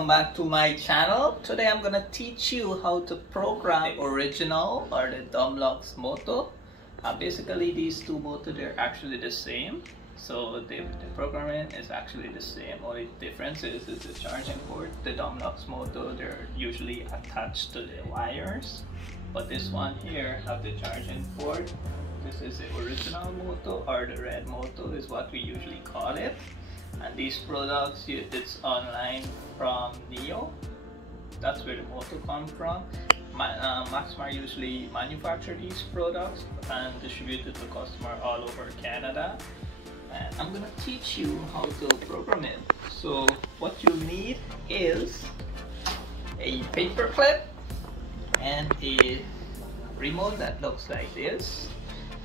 welcome back to my channel. Today I'm gonna teach you how to program the original or the Dumlux motor. Basically these two motors, they're actually the same, so the programming is actually the same. Only difference is the charging port. The Dumlux motor, they're usually attached to the wires, but this one here have the charging port. This is the original motor, or the red motor is what we usually call it. And these products, it's online from Neo. That's where the motor comes from. Maxxmotor usually manufacture these products and distribute it to customer all over Canada. And I'm gonna teach you how to program it. So what you need is a paper clip and a remote that looks like this.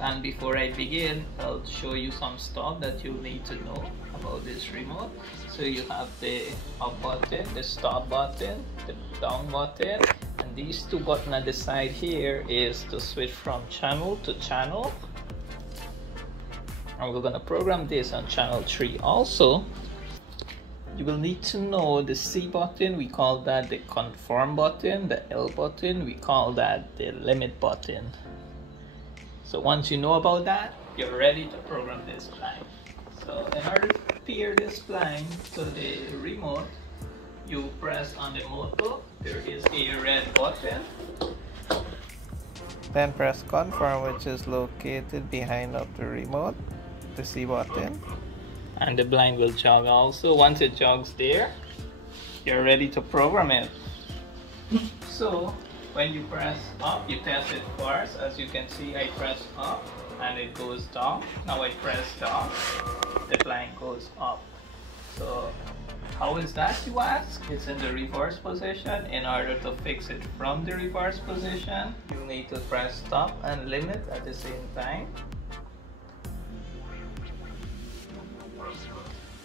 And before I begin, I'll show you some stuff that you need to know about this remote. So you have the up button, the stop button, the down button, and these two buttons at the side here is to switch from channel to channel. And we're gonna program this on channel 3 also. You will need to know the C button, we call that the confirm button. The L button, we call that the limit button. So once you know about that, you're ready to program this blind. So in order to pair this blind to the remote, you press on the motor. There is a red button. Then press confirm, which is located behind of the remote, the C button. And the blind will jog also. Once it jogs there, you're ready to program it. So when you press up, you test it first. As you can see, I press up and it goes down. Now I press down, the blind goes up. So how is that, you ask? It's in the reverse position. In order to fix it from the reverse position, you need to press stop and limit at the same time.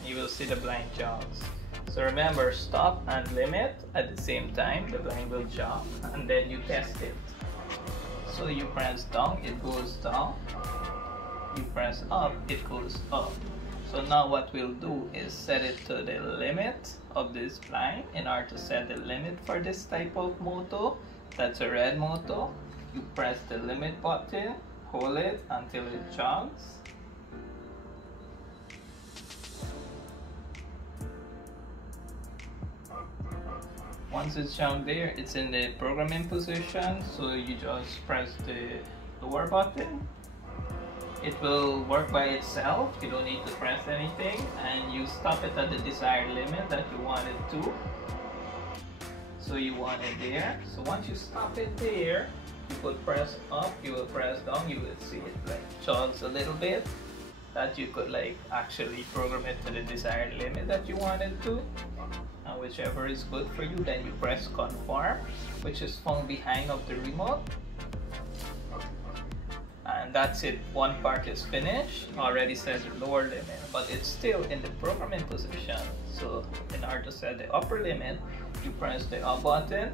You will see the blind jogs. So remember, stop and limit at the same time, the blind will jog, and then you test it. So you press down, it goes down. You press up, it goes up. So now what we'll do is set it to the limit of this blind. In order to set the limit for this type of motor, that's a red motor, you press the limit button, hold it until it jogs. Once it's down there, it's in the programming position, so you just press the lower button. It will work by itself, you don't need to press anything, and you stop it at the desired limit that you want it to. So you want it there. So once you stop it there, you could press up, you will press down, you will see it like jogs a little bit. That you could like actually program it to the desired limit that you want it to. And whichever is good for you, then you press confirm, which is found behind of the remote. And that's it, one part is finished. Already set the lower limit, but it's still in the programming position. So in order to set the upper limit, you press the up button.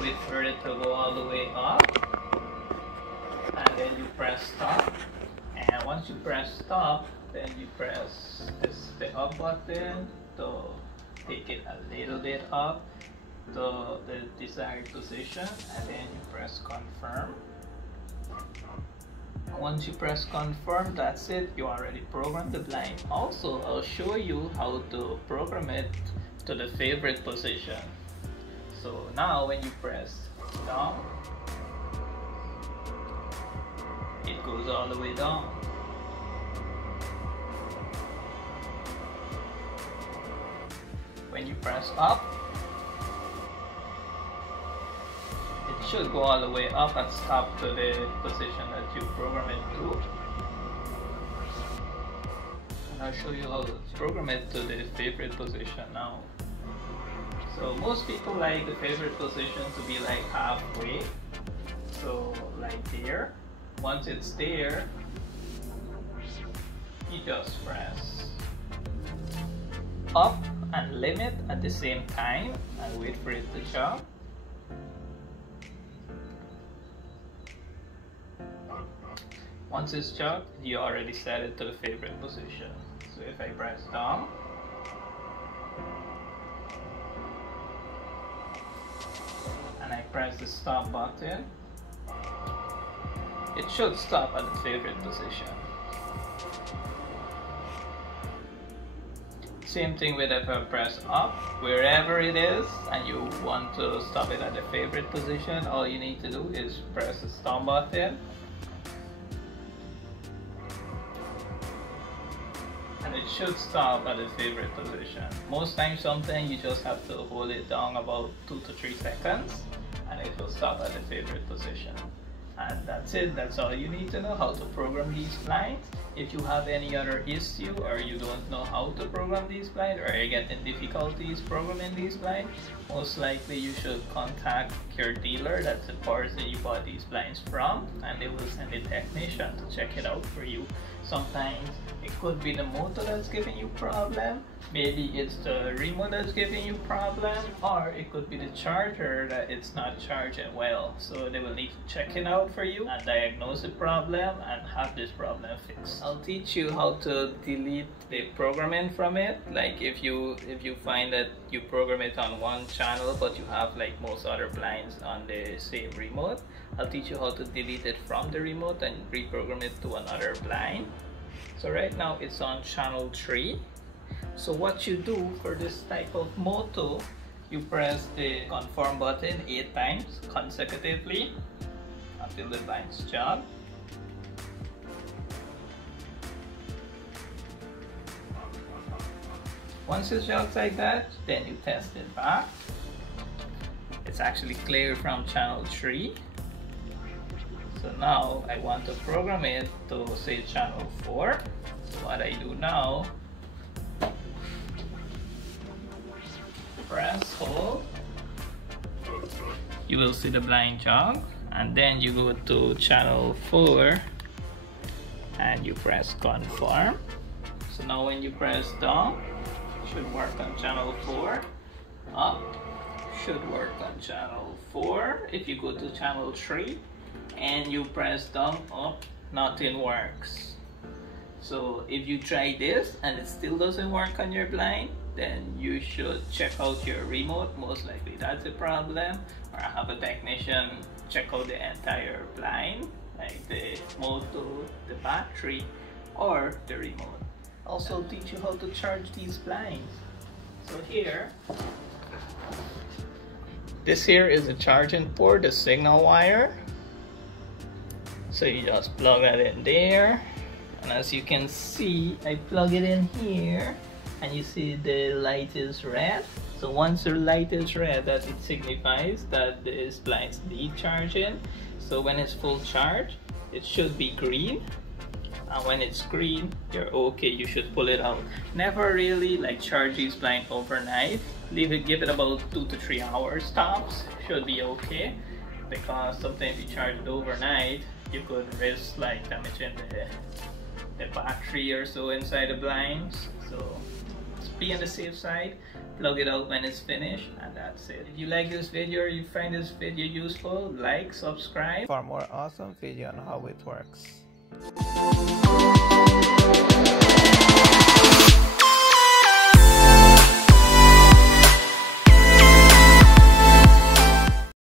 Wait for it to go all the way up, and then you press stop. And once you press stop, then you press the up button to take it a little bit up to the desired position, and then you press confirm. And once you press confirm, that's it, you already programmed the blind. Also, I'll show you how to program it to the favorite position. So now when you press down, it goes all the way down. When you press up, it should go all the way up and stop to the position that you program it to. And I'll show you how to program it to the favorite position now. So most people like the favorite position to be like halfway. So like there. Once it's there, you just press up and limit at the same time and wait for it to jog. Once it's chugged, you already set it to the favorite position. So if I press down, and I press the stop button, it should stop at the favorite position. Same thing with if I press up, wherever it is, and you want to stop it at the favorite position, all you need to do is press the stop button, and it should stop at the favorite position. Most times, sometimes you just have to hold it down about 2 to 3 seconds, and it will stop at the favorite position. And that's it. That's all you need to know how to program these blinds. If you have any other issue, or you don't know how to program these blinds, or you're getting difficulties programming these blinds, most likely you should contact your dealer, that's the person you bought these blinds from, and they will send a technician to check it out for you. Sometimes it could be the motor that's giving you problem, maybe it's the remote that's giving you problem, or it could be the charger that it's not charging well. So they will need to check it out for you and diagnose the problem and have this problem fixed. I'll teach you how to delete the programming from it. Like if you find that you program it on one channel but you have like most other blinds on the same remote, I'll teach you how to delete it from the remote and reprogram it to another blind. So right now it's on channel 3. So what you do for this type of moto, you press the confirm button 8 times consecutively until the blinds jog. Once it jogs like that, then you test it back. It's actually clear from channel 3. So now I want to program it to say channel 4. So what I do now, press hold, you will see the blind jog, and then you go to channel 4 and you press confirm. So now when you press down, it should work on channel 4. Up should work on channel 4. If you go to channel 3 and you press down, up, nothing works. So if you try this and it still doesn't work on your blind, then you should check out your remote. Most likely that's the problem, or have a technician check out the entire blind, like the motor, the battery, or the remote. Also teach you how to charge these blinds. So here, this here is the charging port, the signal wire. So you just plug that in there, and as you can see, I plug it in here, and you see the light is red. So once the light is red, that it signifies that this blind needs charging. So when it's full charge, it should be green, and when it's green, you're okay. You should pull it out. Never really like charge these blind overnight. Give it about 2 to 3 hours tops. Should be okay, because sometimes you charge it overnight, you could risk like damaging the battery or so inside the blinds. So be on the safe side, plug it out when it's finished, and that's it. If you like this video or you find this video useful, like, subscribe for more awesome video on how it works.